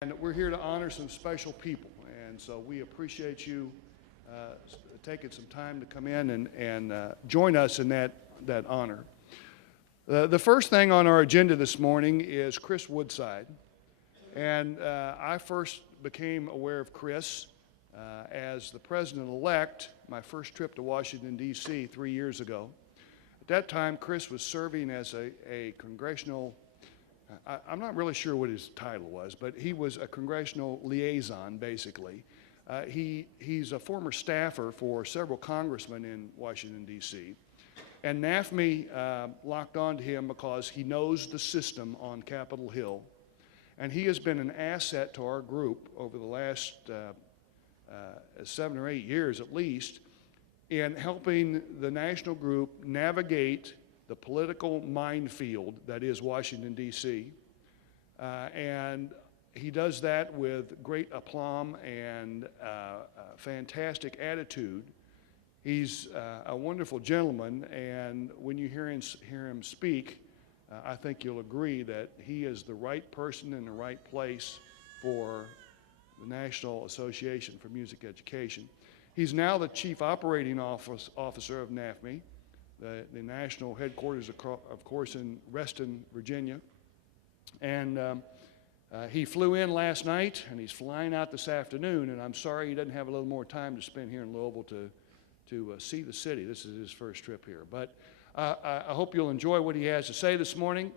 And we're here to honor some special people, and so we appreciate you taking some time to come in and join us in that honor. The first thing on our agenda this morning is Chris Woodside, and I first became aware of Chris as the president-elect my first trip to Washington, D.C. 3 years ago. At that time, Chris was serving as a congressional I'm not really sure what his title was, but he was a congressional liaison, basically. He's a former staffer for several congressmen in Washington, D.C., and NAFME locked on to him because he knows the system on Capitol Hill, and he has been an asset to our group over the last 7 or 8 years at least in helping the national group navigate the political minefield that is Washington, D.C., and he does that with great aplomb and fantastic attitude. He's a wonderful gentleman, and when you hear him speak, I think you'll agree that he is the right person in the right place for the National Association for Music Education. He's now the Chief Operating Officer of NAFME, the national headquarters, of course, in Reston, Virginia. And he flew in last night, and he's flying out this afternoon, and I'm sorry he doesn't have a little more time to spend here in Louisville to see the city. This is his first trip here. But I hope you'll enjoy what he has to say this morning.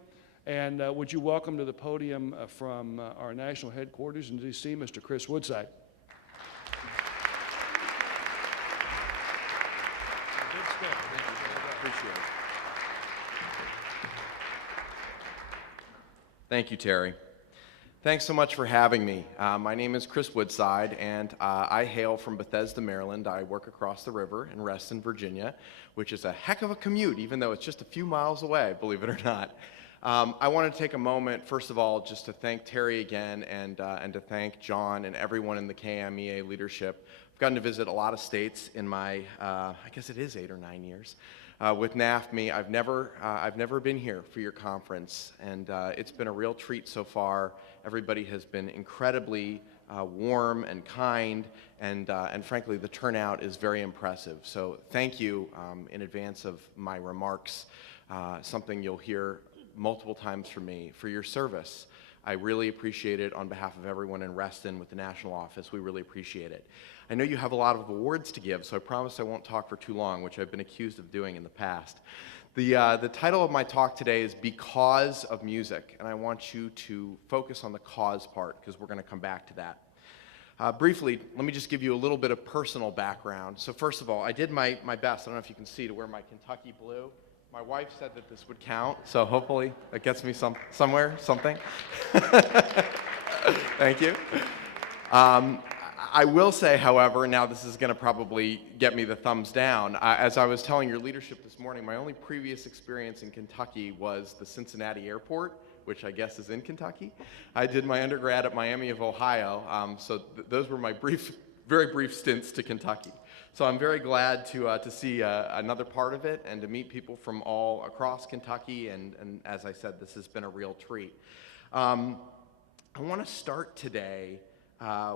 And would you welcome to the podium from our national headquarters in D.C., Mr. Chris Woodside. Appreciate it. Thank you, Terry. Thanks so much for having me. My name is Chris Woodside, and I hail from Bethesda, Maryland. I work across the river in Reston, Virginia, which is a heck of a commute, even though it's just a few miles away, believe it or not. I want to take a moment, first of all, just to thank Terry again and to thank John and everyone in the KMEA leadership. I've gotten to visit a lot of states in my, I guess it is 8 or 9 years. With NAFME, I've never been here for your conference, and it's been a real treat so far. Everybody has been incredibly warm and kind, and frankly, the turnout is very impressive. So thank you in advance of my remarks, something you'll hear multiple times from me, for your service. I really appreciate it on behalf of everyone in Reston with the national office. We really appreciate it. I know you have a lot of awards to give, so I promise I won't talk for too long, which I've been accused of doing in the past. The title of my talk today is Because of Music, and I want you to focus on the cause part, because we're going to come back to that. Briefly, let me just give you a little bit of personal background. So first of all, I did my best, I don't know if you can see, to wear my Kentucky blue. My wife said that this would count, so hopefully that gets me somewhere, something. Thank you. I will say, however, now this is going to probably get me the thumbs down. As I was telling your leadership this morning, my only previous experience in Kentucky was the Cincinnati airport, which I guess is in Kentucky. I did my undergrad at Miami of Ohio, so those were my very brief stints to Kentucky. So I'm very glad to see another part of it and to meet people from all across Kentucky, and as I said, this has been a real treat. I want to start today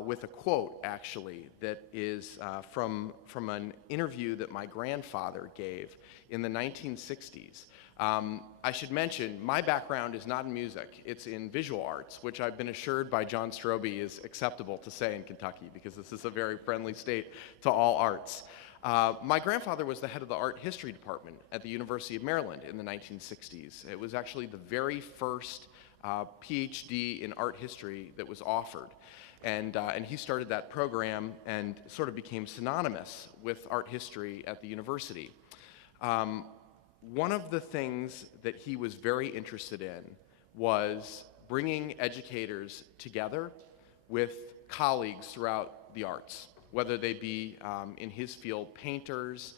with a quote, actually, that is from an interview that my grandfather gave in the 1960s. I should mention, my background is not in music, it's in visual arts, which I've been assured by John Strobe is acceptable to say in Kentucky, because this is a very friendly state to all arts. My grandfather was the head of the art history department at the University of Maryland in the 1960s. It was actually the very first PhD in art history that was offered. And he started that program and sort of became synonymous with art history at the university. One of the things that he was very interested in was bringing educators together with colleagues throughout the arts, whether they be in his field painters,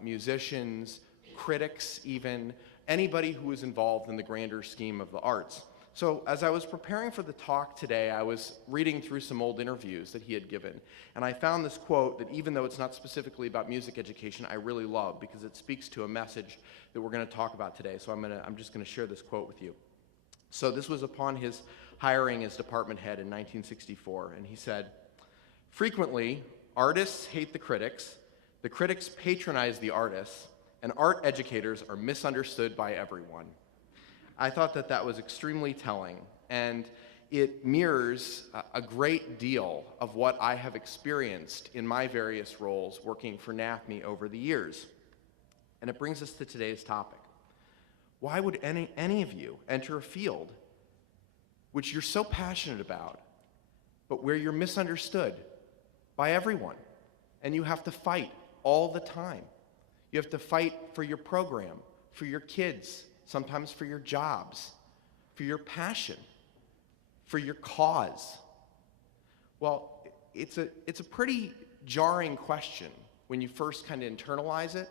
musicians, critics even, anybody who was involved in the grander scheme of the arts. So as I was preparing for the talk today, I was reading through some old interviews that he had given, and I found this quote that, even though it's not specifically about music education, I really love, because it speaks to a message that we're going to talk about today. So I'm just going to share this quote with you. So this was upon his hiring as department head in 1964, and he said, "Frequently, artists hate the critics patronize the artists, and art educators are misunderstood by everyone." I thought that that was extremely telling, and it mirrors a great deal of what I have experienced in my various roles working for NAFME over the years. And it brings us to today's topic. Why would any of you enter a field which you're so passionate about, but where you're misunderstood by everyone, and you have to fight all the time? You have to fight for your program, for your kids, sometimes for your jobs, for your passion, for your cause. Well, it's a pretty jarring question when you first kind of internalize it,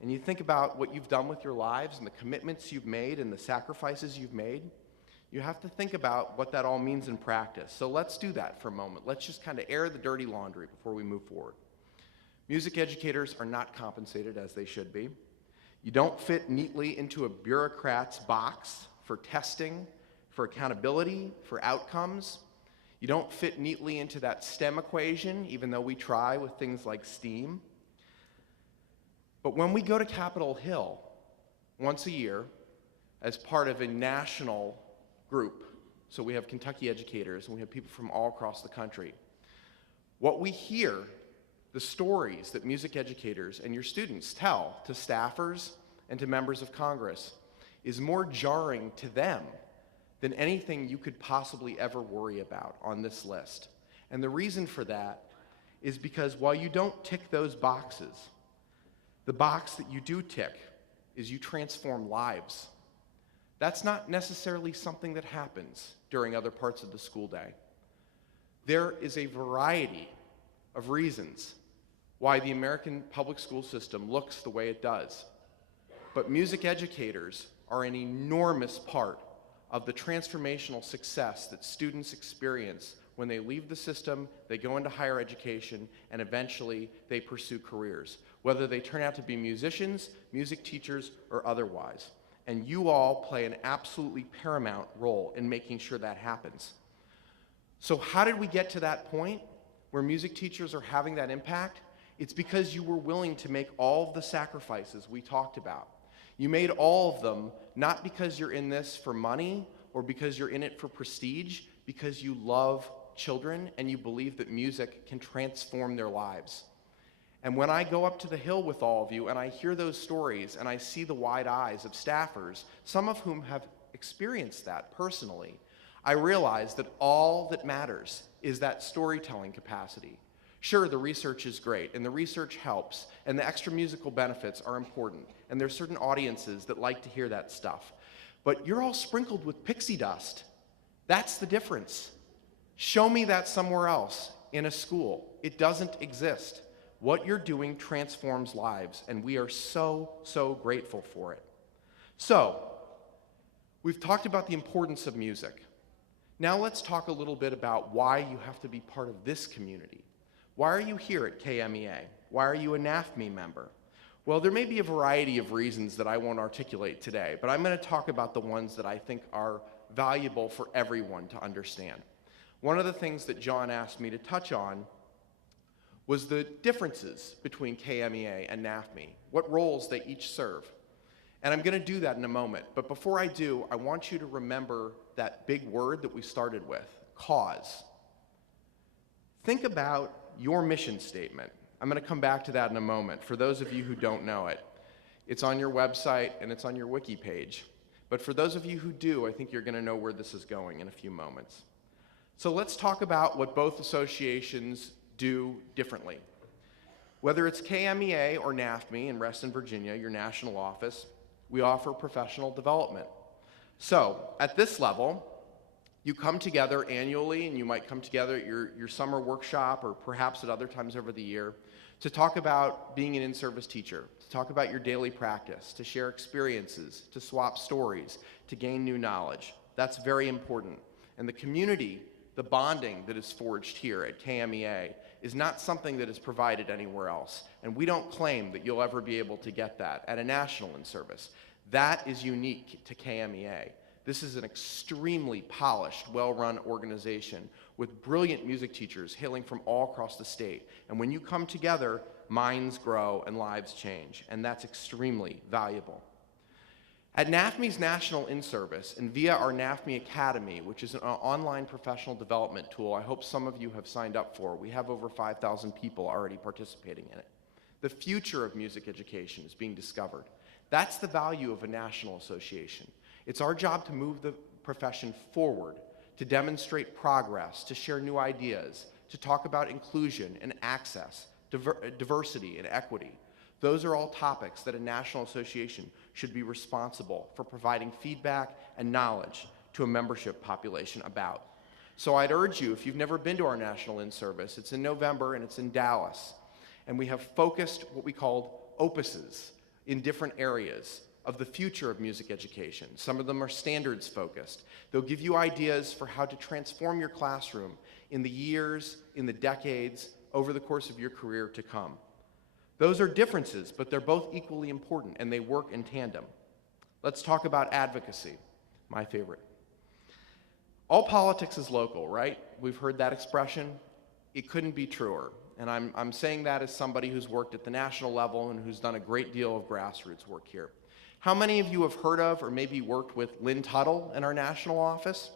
and you think about what you've done with your lives and the commitments you've made and the sacrifices you've made. You have to think about what that all means in practice. So let's do that for a moment. Let's just kind of air the dirty laundry before we move forward. Music educators are not compensated as they should be. You don't fit neatly into a bureaucrat's box for testing, for accountability, for outcomes. You don't fit neatly into that STEM equation, even though we try with things like STEAM. But when we go to Capitol Hill once a year as part of a national group, so we have Kentucky educators and we have people from all across the country, what we hear, the stories that music educators and your students tell to staffers and to members of Congress, is more jarring to them than anything you could possibly ever worry about on this list. And the reason for that is because while you don't tick those boxes, the box that you do tick is you transform lives. That's not necessarily something that happens during other parts of the school day. There is a variety of reasons why the American public school system looks the way it does. But music educators are an enormous part of the transformational success that students experience when they leave the system, they go into higher education, and eventually they pursue careers, whether they turn out to be musicians, music teachers, or otherwise. And you all play an absolutely paramount role in making sure that happens. So how did we get to that point where music teachers are having that impact? It's because you were willing to make all of the sacrifices we talked about. You made all of them not because you're in this for money or because you're in it for prestige, because you love children and you believe that music can transform their lives. And when I go up to the Hill with all of you and I hear those stories and I see the wide eyes of staffers, some of whom have experienced that personally, I realize that all that matters is that storytelling capacity. Sure, the research is great, and the research helps, and the extra musical benefits are important, and there's certain audiences that like to hear that stuff. But you're all sprinkled with pixie dust. That's the difference. Show me that somewhere else in a school. It doesn't exist. What you're doing transforms lives, and we are so, so grateful for it. So, we've talked about the importance of music. Now let's talk a little bit about why you have to be part of this community. Why are you here at KMEA? Why are you a NAFME member? Well, there may be a variety of reasons that I won't articulate today, but I'm going to talk about the ones that I think are valuable for everyone to understand. One of the things that John asked me to touch on was the differences between KMEA and NAFME, what roles they each serve. And I'm going to do that in a moment, but before I do, I want you to remember that big word that we started with, cause. Think about your mission statement. I'm going to come back to that in a moment. For those of you who don't know it, it's on your website and it's on your wiki page. But for those of you who do, I think you're going to know where this is going in a few moments. So let's talk about what both associations do differently. Whether it's KMEA or NAFME in Reston, Virginia, your national office, we offer professional development. So at this level, you come together annually, and you might come together at your summer workshop or perhaps at other times over the year to talk about being an in-service teacher, to talk about your daily practice, to share experiences, to swap stories, to gain new knowledge. That's very important. And the community, the bonding that is forged here at KMEA is not something that is provided anywhere else. And we don't claim that you'll ever be able to get that at a national in-service. That is unique to KMEA. This is an extremely polished, well-run organization with brilliant music teachers hailing from all across the state. And when you come together, minds grow and lives change, and that's extremely valuable. At NAFME's National In-Service and via our NAFME Academy, which is an online professional development tool I hope some of you have signed up for, we have over 5,000 people already participating in it. The future of music education is being discovered. That's the value of a national association. It's our job to move the profession forward, to demonstrate progress, to share new ideas, to talk about inclusion and access, diversity and equity. Those are all topics that a national association should be responsible for providing feedback and knowledge to a membership population about. So I'd urge you, if you've never been to our National In-Service, it's in November and it's in Dallas. And we have focused what we called opuses in different areas of the future of music education. Some of them are standards focused. They'll give you ideas for how to transform your classroom in the years, in the decades, over the course of your career to come. Those are differences, but they're both equally important, and they work in tandem. Let's talk about advocacy, my favorite. All politics is local, right? We've heard that expression. It couldn't be truer. And I'm saying that as somebody who's worked at the national level and who's done a great deal of grassroots work here. How many of you have heard of or maybe worked with Lynn Tuttle in our national office?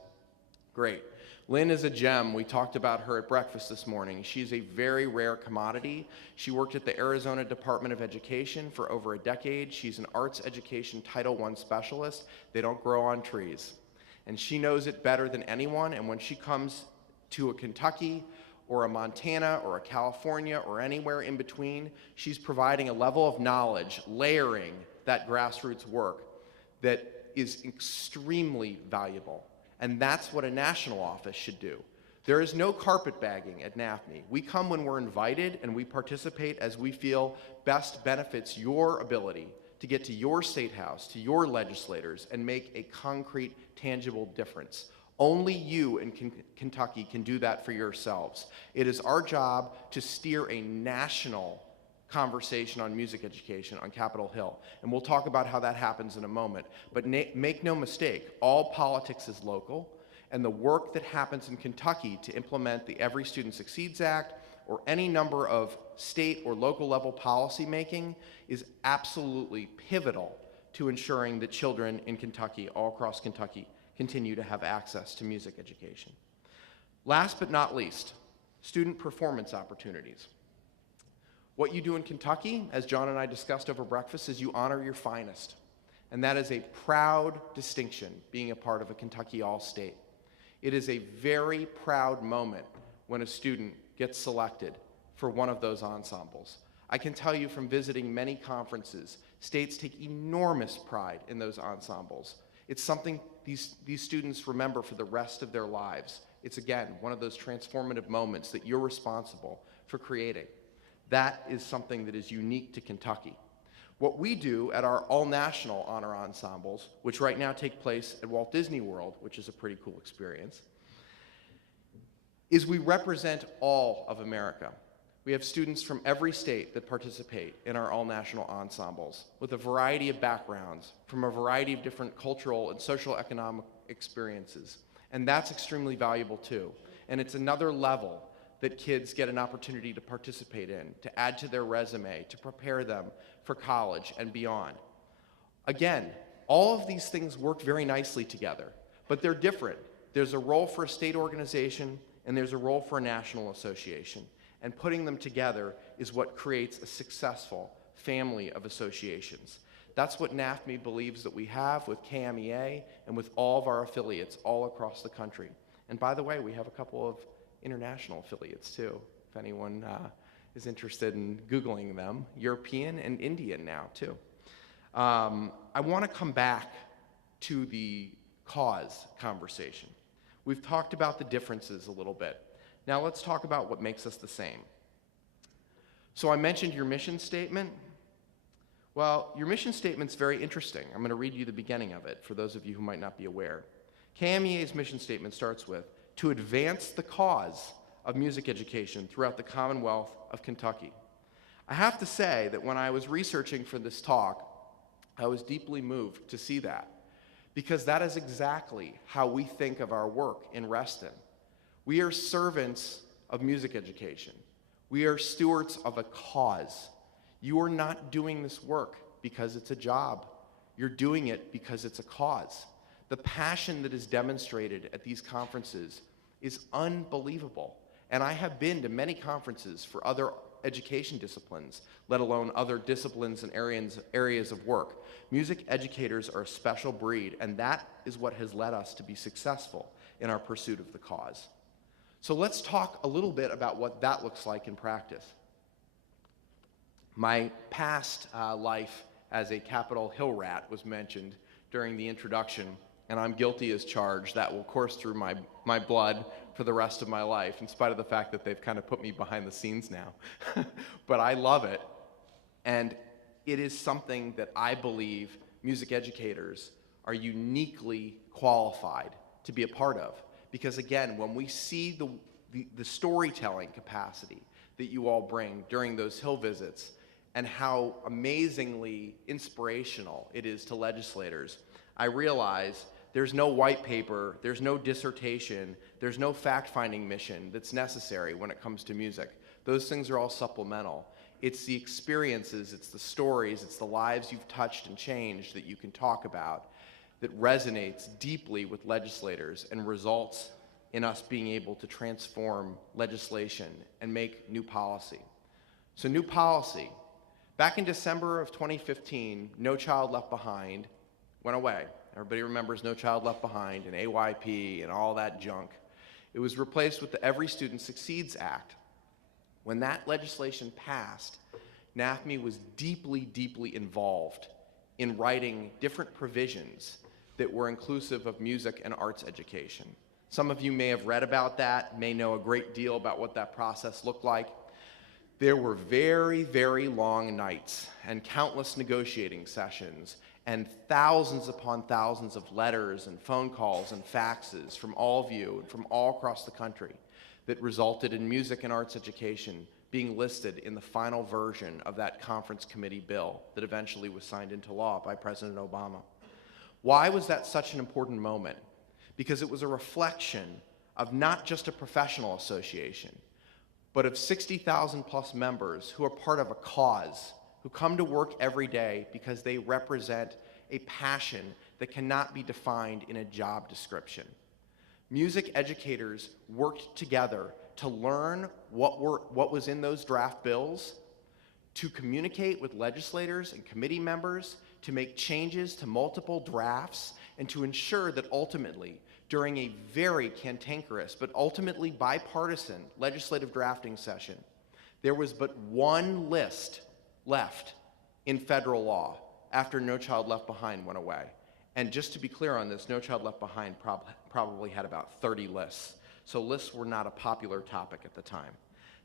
Great. Lynn is a gem. We talked about her at breakfast this morning. She's a very rare commodity. She worked at the Arizona Department of Education for over a decade. She's an arts education Title I specialist. They don't grow on trees. And she knows it better than anyone, and when she comes to a Kentucky or a Montana or a California or anywhere in between, she's providing a level of knowledge, layering that grassroots work that is extremely valuable. And that's what a national office should do. There is no carpetbagging at NAFME. We come when we're invited and we participate as we feel best benefits your ability to get to your state house, to your legislators, and make a concrete, tangible difference. Only you in Kentucky can do that for yourselves. It is our job to steer a national conversation on music education on Capitol Hill. And we'll talk about how that happens in a moment. But make no mistake, all politics is local, and the work that happens in Kentucky to implement the Every Student Succeeds Act or any number of state or local level policy making is absolutely pivotal to ensuring that children in Kentucky, all across Kentucky, continue to have access to music education. Last but not least, student performance opportunities. What you do in Kentucky, as John and I discussed over breakfast, is you honor your finest. And that is a proud distinction, being a part of a Kentucky All-State. It is a very proud moment when a student gets selected for one of those ensembles. I can tell you from visiting many conferences, states take enormous pride in those ensembles. It's something these students remember for the rest of their lives. It's, again, one of those transformative moments that you're responsible for creating. That is something that is unique to Kentucky. What we do at our all-national honor ensembles, which right now take place at Walt Disney World, which is a pretty cool experience, is we represent all of America. We have students from every state that participate in our all-national ensembles with a variety of backgrounds, from a variety of different cultural and social economic experiences. And that's extremely valuable too. And it's another level that kids get an opportunity to participate in, to add to their resume, to prepare them for college and beyond. Again, all of these things work very nicely together, but they're different. There's a role for a state organization, and there's a role for a national association. And putting them together is what creates a successful family of associations. That's what NAFME believes that we have with KMEA and with all of our affiliates all across the country. And by the way, we have a couple of international affiliates too, if anyone is interested in Googling them, European and Indian now too. I want to come back to the cause conversation. We've talked about the differences a little bit. Now let's talk about what makes us the same. So I mentioned your mission statement. Well, your mission statement's very interesting. I'm going to read you the beginning of it for those of you who might not be aware. KMEA's mission statement starts with, to advance the cause of music education throughout the Commonwealth of Kentucky. I have to say that when I was researching for this talk, I was deeply moved to see that, because that is exactly how we think of our work in Reston. We are servants of music education. We are stewards of a cause. You are not doing this work because it's a job. You're doing it because it's a cause. The passion that is demonstrated at these conferences is unbelievable. And I have been to many conferences for other education disciplines, let alone other disciplines and areas of work. Music educators are a special breed, and that is what has led us to be successful in our pursuit of the cause. So let's talk a little bit about what that looks like in practice. My past life as a Capitol Hill rat was mentioned during the introduction, and I'm guilty as charged. That will course through my blood for the rest of my life, in spite of the fact that they've kind of put me behind the scenes now. But I love it, and it is something that I believe music educators are uniquely qualified to be a part of. Because again, when we see the storytelling capacity that you all bring during those Hill visits, and how amazingly inspirational it is to legislators, I realize there's no white paper, there's no dissertation, there's no fact-finding mission that's necessary when it comes to music. Those things are all supplemental. It's the experiences, it's the stories, it's the lives you've touched and changed that you can talk about that resonates deeply with legislators and results in us being able to transform legislation and make new policy. So new policy. Back in December of 2015, No Child Left Behind went away. Everybody remembers No Child Left Behind and AYP and all that junk. It was replaced with the Every Student Succeeds Act. When that legislation passed, NAFME was deeply, deeply involved in writing different provisions that were inclusive of music and arts education. Some of you may have read about that, may know a great deal about what that process looked like. There were very, very long nights and countless negotiating sessions and thousands upon thousands of letters and phone calls and faxes from all of you and from all across the country that resulted in music and arts education being listed in the final version of that conference committee bill that eventually was signed into law by President Obama. Why was that such an important moment? Because it was a reflection of not just a professional association, but of 60,000 plus members who are part of a cause, who come to work every day because they represent a passion that cannot be defined in a job description. Music educators worked together to learn what was in those draft bills, to communicate with legislators and committee members, to make changes to multiple drafts, and to ensure that ultimately, during a very cantankerous but ultimately bipartisan legislative drafting session, there was but one list left in federal law after No Child Left Behind went away. And just to be clear on this, No Child Left Behind probably had about 30 lists. So lists were not a popular topic at the time.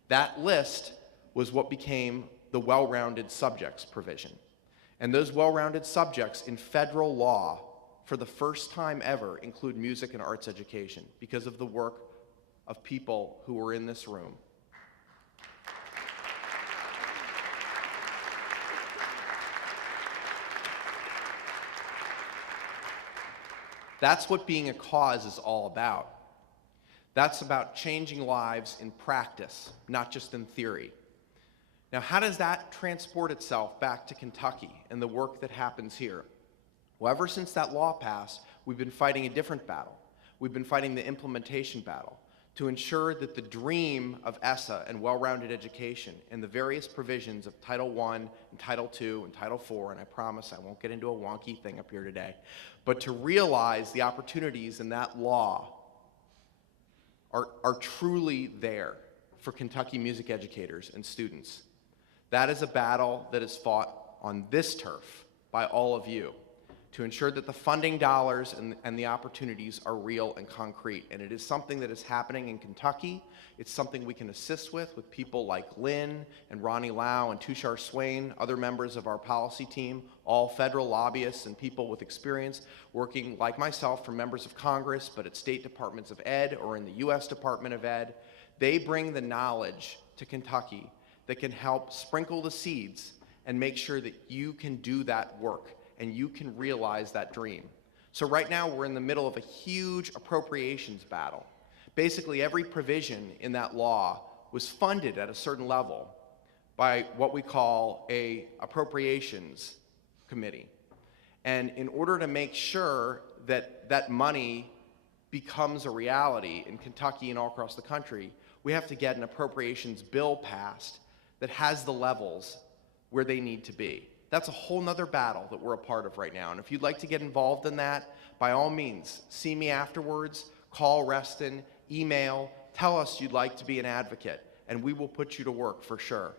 That list was what became the well-rounded subjects provision. And those well-rounded subjects in federal law, for the first time ever, include music and arts education because of the work of people who were in this room. That's what being a cause is all about. That's about changing lives in practice, not just in theory. Now, how does that transport itself back to Kentucky and the work that happens here? Well, ever since that law passed, we've been fighting a different battle. We've been fighting the implementation battle to ensure that the dream of ESSA and well-rounded education and the various provisions of Title I and Title II and Title IV, and I promise I won't get into a wonky thing up here today, but to realize the opportunities in that law are truly there for Kentucky music educators and students. That is a battle that is fought on this turf by all of you to ensure that the funding dollars and the opportunities are real and concrete. And it is something that is happening in Kentucky. It's something we can assist with people like Lynn and Ronnie Lau and Tushar Swain, other members of our policy team, all federal lobbyists and people with experience working like myself for members of Congress, but at state departments of ed or in the US Department of Ed. They bring the knowledge to Kentucky that can help sprinkle the seeds and make sure that you can do that work and you can realize that dream. So right now we're in the middle of a huge appropriations battle. Basically every provision in that law was funded at a certain level by what we call a appropriations committee. And in order to make sure that that money becomes a reality in Kentucky and all across the country, we have to get an appropriations bill passed that has the levels where they need to be. That's a whole nother battle that we're a part of right now. And if you'd like to get involved in that, by all means, see me afterwards, call Reston, email, tell us you'd like to be an advocate, and we will put you to work for sure.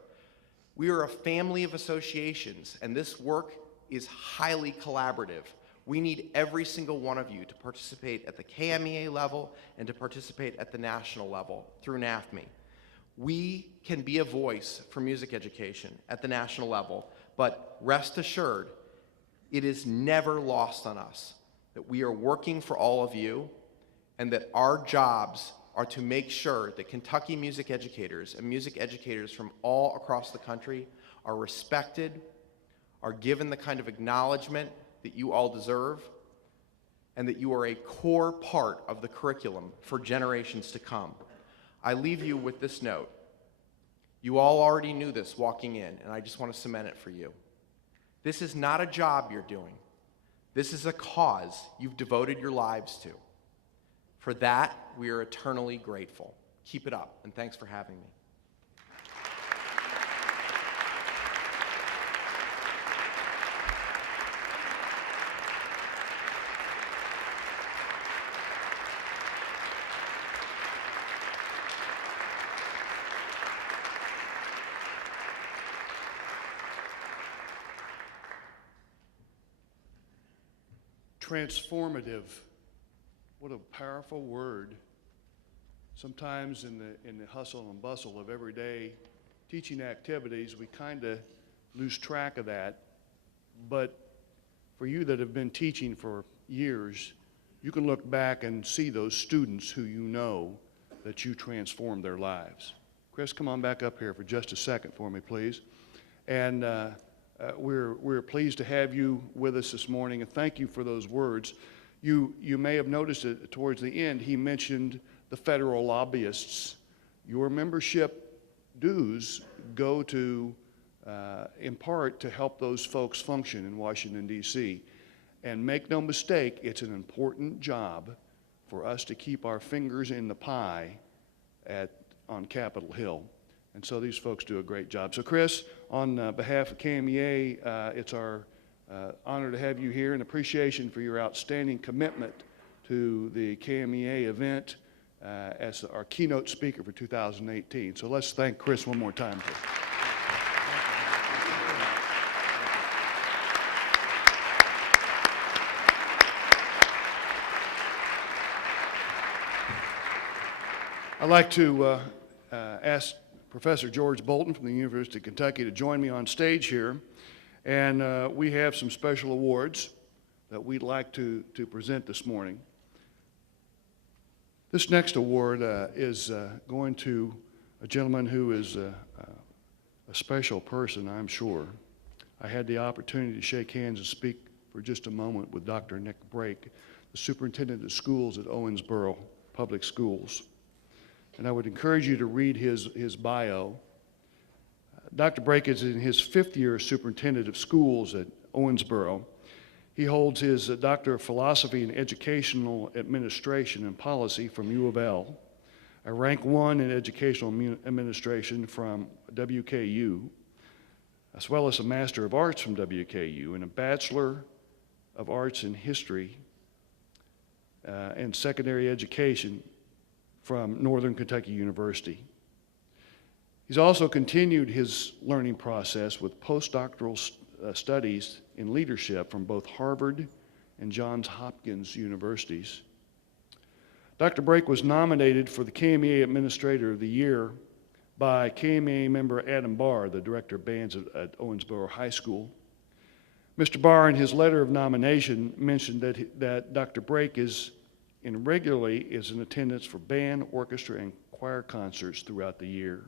We are a family of associations, and this work is highly collaborative. We need every single one of you to participate at the KMEA level and to participate at the national level through NAFME. We can be a voice for music education at the national level, but rest assured, it is never lost on us that we are working for all of you and that our jobs are to make sure that Kentucky music educators and music educators from all across the country are respected, are given the kind of acknowledgement that you all deserve, and that you are a core part of the curriculum for generations to come. I leave you with this note. You all already knew this walking in, and I just want to cement it for you. This is not a job you're doing. This is a cause you've devoted your lives to. For that, we are eternally grateful. Keep it up, and thanks for having me. Transformative. What a powerful word. Sometimes in the hustle and bustle of everyday teaching activities, we kind of lose track of that. But for you that have been teaching for years, you can look back and see those students who you know that you transformed their lives. Chris, come on back up here for just a second for me, please. And we're pleased to have you with us this morning, and thank you for those words. You may have noticed it towards the end, he mentioned the federal lobbyists. Your membership dues go to, in part, to help those folks function in Washington, D.C. And make no mistake, it's an important job for us to keep our fingers in the pie on Capitol Hill. And so these folks do a great job. So Chris, on behalf of KMEA, it's our honor to have you here and appreciation for your outstanding commitment to the KMEA event as our keynote speaker for 2018. So let's thank Chris one more time, please. I'd like to ask Professor George Bolton from the University of Kentucky to join me on stage here. And we have some special awards that we'd like to present this morning. This next award is going to a gentleman who is a special person, I'm sure. I had the opportunity to shake hands and speak for just a moment with Dr. Nick Brake, the superintendent of schools at Owensboro Public Schools. And I would encourage you to read his bio. Dr. Brake is in his 5th year as superintendent of schools at Owensboro. He holds his Doctor of Philosophy in Educational Administration and Policy from U of L, a rank 1 in Educational Administration from WKU, as well as a Master of Arts from WKU and a Bachelor of Arts in History and Secondary Education from Northern Kentucky University. He's also continued his learning process with postdoctoral studies in leadership from both Harvard and Johns Hopkins universities. Dr. Brake was nominated for the KMEA Administrator of the Year by KMEA member Adam Barr, the Director of Bands at Owensboro High School. Mr. Barr, in his letter of nomination, mentioned that Dr. Brake is in attendance for band, orchestra, and choir concerts throughout the year.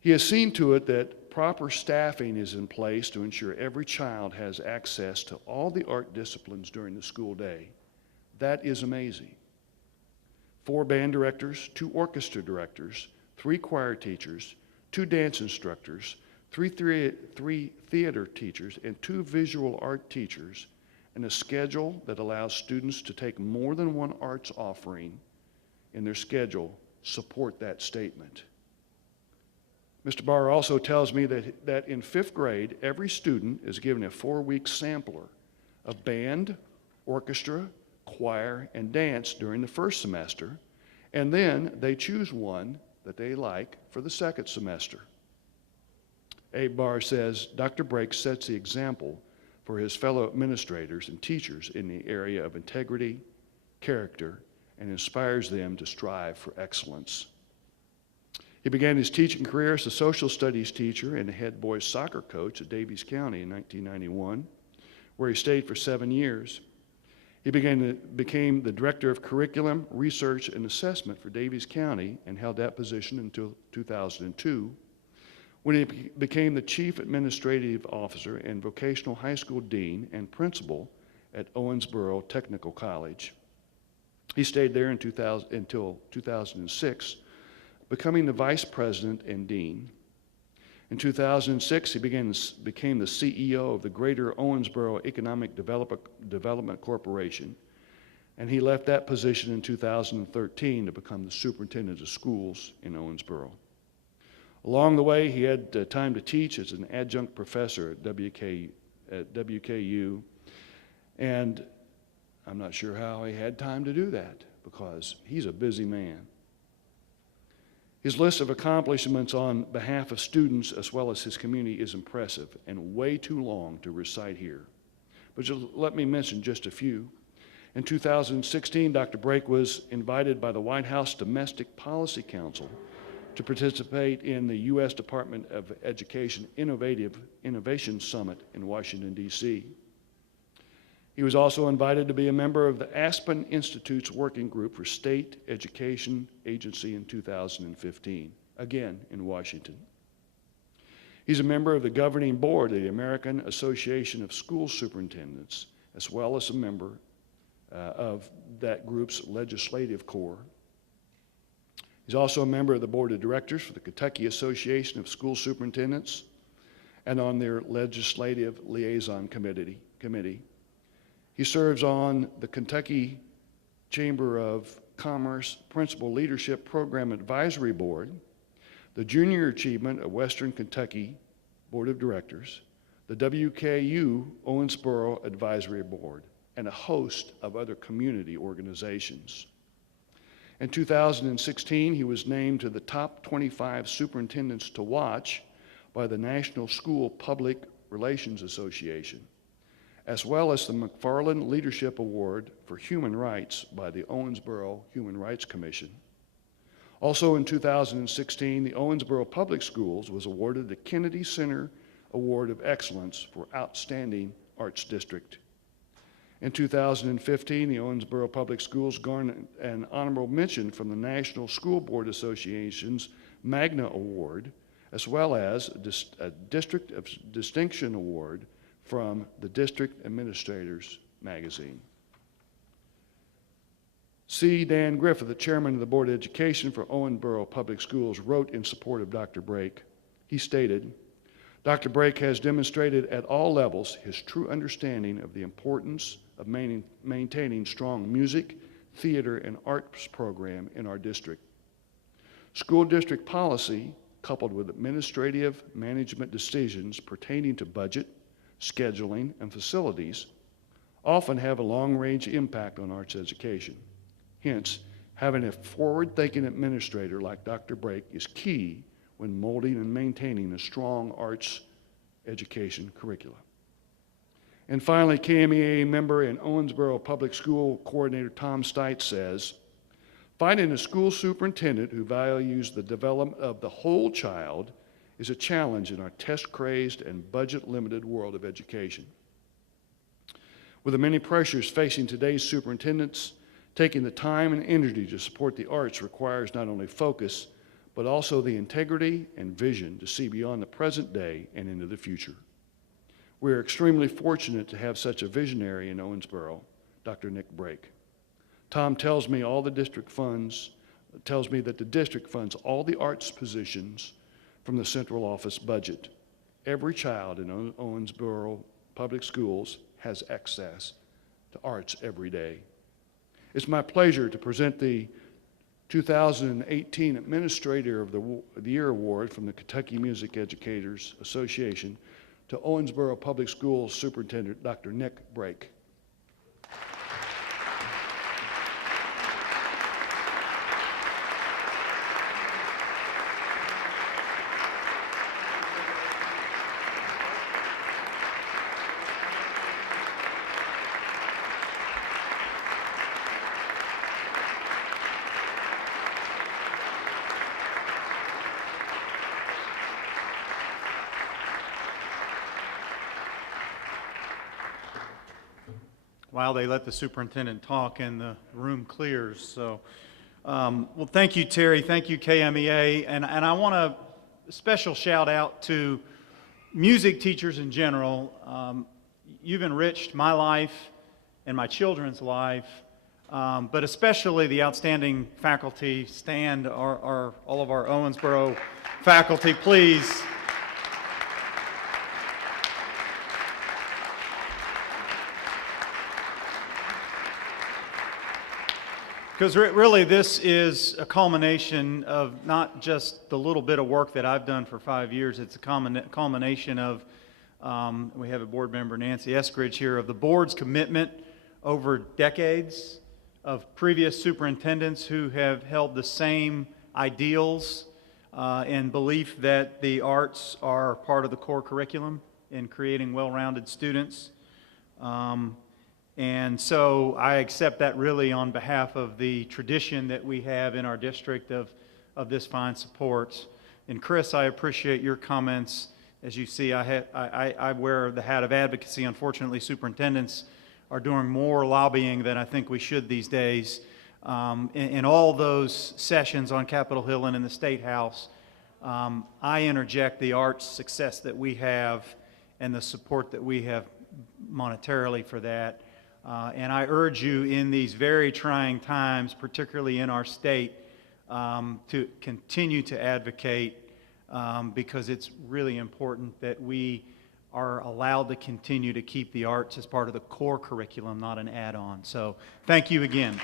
He has seen to it that proper staffing is in place to ensure every child has access to all the art disciplines during the school day. That is amazing. 4 band directors, 2 orchestra directors, 3 choir teachers, 2 dance instructors, 3 theater teachers, and 2 visual art teachers, and a schedule that allows students to take more than one arts offering in their schedule support that statement. Mr. Barr also tells me that in 5th grade, every student is given a 4-week sampler of band, orchestra, choir, and dance during the first semester, and then they choose one that they like for the second semester. Abe Barr says Dr. Brake sets the example for his fellow administrators and teachers in the area of integrity, character, and inspires them to strive for excellence. He began his teaching career as a social studies teacher and a head boys soccer coach at Daviess County in 1991, where he stayed for 7 years. He became the director of curriculum, research, and assessment for Daviess County and held that position until 2002, when he became the chief administrative officer and vocational high school dean and principal at Owensboro Technical College. He stayed there until 2006, becoming the vice president and dean. In 2006, he became the CEO of the Greater Owensboro Economic Development Corporation, and he left that position in 2013 to become the superintendent of schools in Owensboro. Along the way, he had time to teach as an adjunct professor at WKU, and I'm not sure how he had time to do that because he's a busy man. His list of accomplishments on behalf of students as well as his community is impressive and way too long to recite here. But just let me mention just a few. In 2016, Dr. Brake was invited by the White House Domestic Policy Council to participate in the U.S. Department of Education Innovation Summit in Washington, D.C. He was also invited to be a member of the Aspen Institute's Working Group for State Education Agency in 2015, again in Washington. He's a member of the governing board of the American Association of School Superintendents, as well as a member of that group's legislative corps. He's also a member of the board of directors for the Kentucky Association of School Superintendents and on their legislative liaison committee. He serves on the Kentucky Chamber of Commerce Principal Leadership Program Advisory Board, the Junior Achievement of Western Kentucky Board of Directors, the WKU Owensboro Advisory Board, and a host of other community organizations. In 2016, he was named to the top 25 superintendents to watch by the National School Public Relations Association, as well as the McFarland Leadership Award for Human Rights by the Owensboro Human Rights Commission. Also in 2016, the Owensboro Public Schools was awarded the Kennedy Center Award of Excellence for Outstanding Arts District. In 2015, the Owensboro Public Schools garnered an honorable mention from the National School Board Association's Magna Award, as well as a District of Distinction Award from the District Administrators magazine. C. Dan Griffith, the chairman of the Board of Education for Owensboro Public Schools, wrote in support of Dr. Brake. He stated, Dr. Brake has demonstrated at all levels his true understanding of the importance of maintaining strong music, theater, and arts program in our district. School district policy, coupled with administrative management decisions pertaining to budget, scheduling, and facilities, often have a long-range impact on arts education. Hence, having a forward-thinking administrator like Dr. Brake is key when molding and maintaining a strong arts education curricula. And finally, KMEA member and Owensboro Public School Coordinator Tom Stites says, finding a school superintendent who values the development of the whole child is a challenge in our test-crazed and budget-limited world of education. With the many pressures facing today's superintendents, taking the time and energy to support the arts requires not only focus, but also the integrity and vision to see beyond the present day and into the future. We are extremely fortunate to have such a visionary in Owensboro, Dr. Nick Brake. Tom tells me that the district funds all the arts positions from the central office budget. Every child in Owensboro Public Schools has access to arts every day. It's my pleasure to present the 2018 Administrator of the Year Award from the Kentucky Music Educators Association to Owensboro Public Schools Superintendent Dr. Nick Brake. Wow, they let the superintendent talk and the room clears. So, well, thank you, Terry. Thank you, KMEA. And I want a special shout out to music teachers in general. You've enriched my life and my children's life, but especially the outstanding faculty. Stand, all of our Owensboro faculty, please. Because really this is a culmination of not just the little bit of work that I've done for 5 years, it's a culmination of, we have a board member, Nancy Eskridge here, of the board's commitment over decades of previous superintendents who have held the same ideals and belief that the arts are part of the core curriculum in creating well-rounded students. And so I accept that really on behalf of the tradition that we have in our district of this fine support. And Chris, I appreciate your comments. As you see, I wear the hat of advocacy. Unfortunately, superintendents are doing more lobbying than I think we should these days. In all those sessions on Capitol Hill and in the State House, I interject the arts success that we have and the support that we have monetarily for that. And I urge you in these very trying times, particularly in our state, to continue to advocate because it's really important that we are allowed to continue to keep the arts as part of the core curriculum, not an add-on. So thank you again.